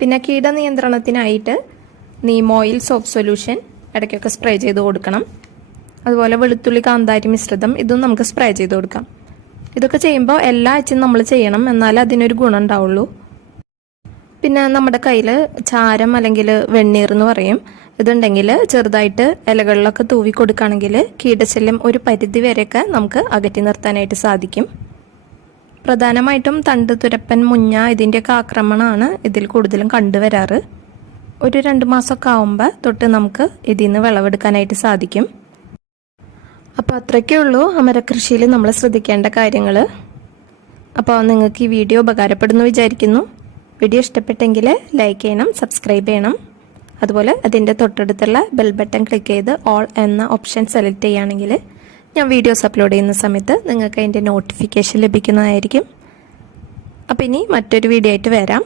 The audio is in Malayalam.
പിന്നെ കീടനിയന്ത്രണത്തിനായിട്ട് നീം ഓയിൽ സോപ്പ് സൊല്യൂഷൻ ഇടയ്ക്കൊക്കെ സ്പ്രേ ചെയ്ത് കൊടുക്കണം. അതുപോലെ വെളുത്തുള്ളി കാന്താരി മിശ്രിതം ഇതും നമുക്ക് സ്പ്രേ ചെയ്ത് കൊടുക്കാം. ഇതൊക്കെ ചെയ്യുമ്പോൾ എല്ലാ ആഴ്ചയും നമ്മൾ ചെയ്യണം. എന്നാലേ അതിനൊരു ഗുണം ഉണ്ടാവുള്ളൂ. പിന്നെ നമ്മുടെ കയ്യിൽ ചാരം അല്ലെങ്കിൽ വെണ്ണീർ എന്ന് പറയും. ഇതുണ്ടെങ്കിൽ ചെറുതായിട്ട് ഇലകളിലൊക്കെ തൂവി കൊടുക്കുകയാണെങ്കിൽ കീടശല്യം ഒരു പരിധി വരെയൊക്കെ നമുക്ക് അകറ്റി നിർത്താനായിട്ട് സാധിക്കും. പ്രധാനമായിട്ടും തണ്ട് തുരപ്പൻ മുഞ്ഞ ഇതിന്റെയൊക്കെ ആക്രമണമാണ് ഇതിൽ കൂടുതലും കണ്ടുവരാറ്. ഒരു രണ്ട് മാസമൊക്കെ ആവുമ്പോൾ തൊട്ട് നമുക്ക് ഇതിൽ നിന്ന് വിളവെടുക്കാനായിട്ട് സാധിക്കും. അപ്പോൾ അത്രയ്ക്കേ ഉള്ളൂ അമരകൃഷിയിൽ നമ്മൾ ശ്രദ്ധിക്കേണ്ട കാര്യങ്ങൾ അപ്പോൾ നിങ്ങൾക്ക് ഈ വീഡിയോ ഉപകാരപ്പെടുന്നു വിചാരിക്കുന്നു. വീഡിയോ ഇഷ്ടപ്പെട്ടെങ്കിൽ ലൈക്ക് ചെയ്യണം സബ്സ്ക്രൈബ് ചെയ്യണം. അതുപോലെ അതിന്റെ തൊട്ടടുത്തുള്ള ബെൽ ബട്ടൺ ക്ലിക്ക് ചെയ്ത് ഓൾ എന്ന ഓപ്ഷൻ സെലക്ട് ചെയ്യുകയാണെങ്കിൽ ഞാൻ വീഡിയോസ് അപ്ലോഡ് ചെയ്യുന്ന സമയത്ത് നിങ്ങൾക്ക് അതിന്റെ നോട്ടിഫിക്കേഷൻ ലഭിക്കുന്നതായിരിക്കും. അപ്പോൾ ഇനി മറ്റൊരു വീഡിയോ ആയിട്ട് വരാം.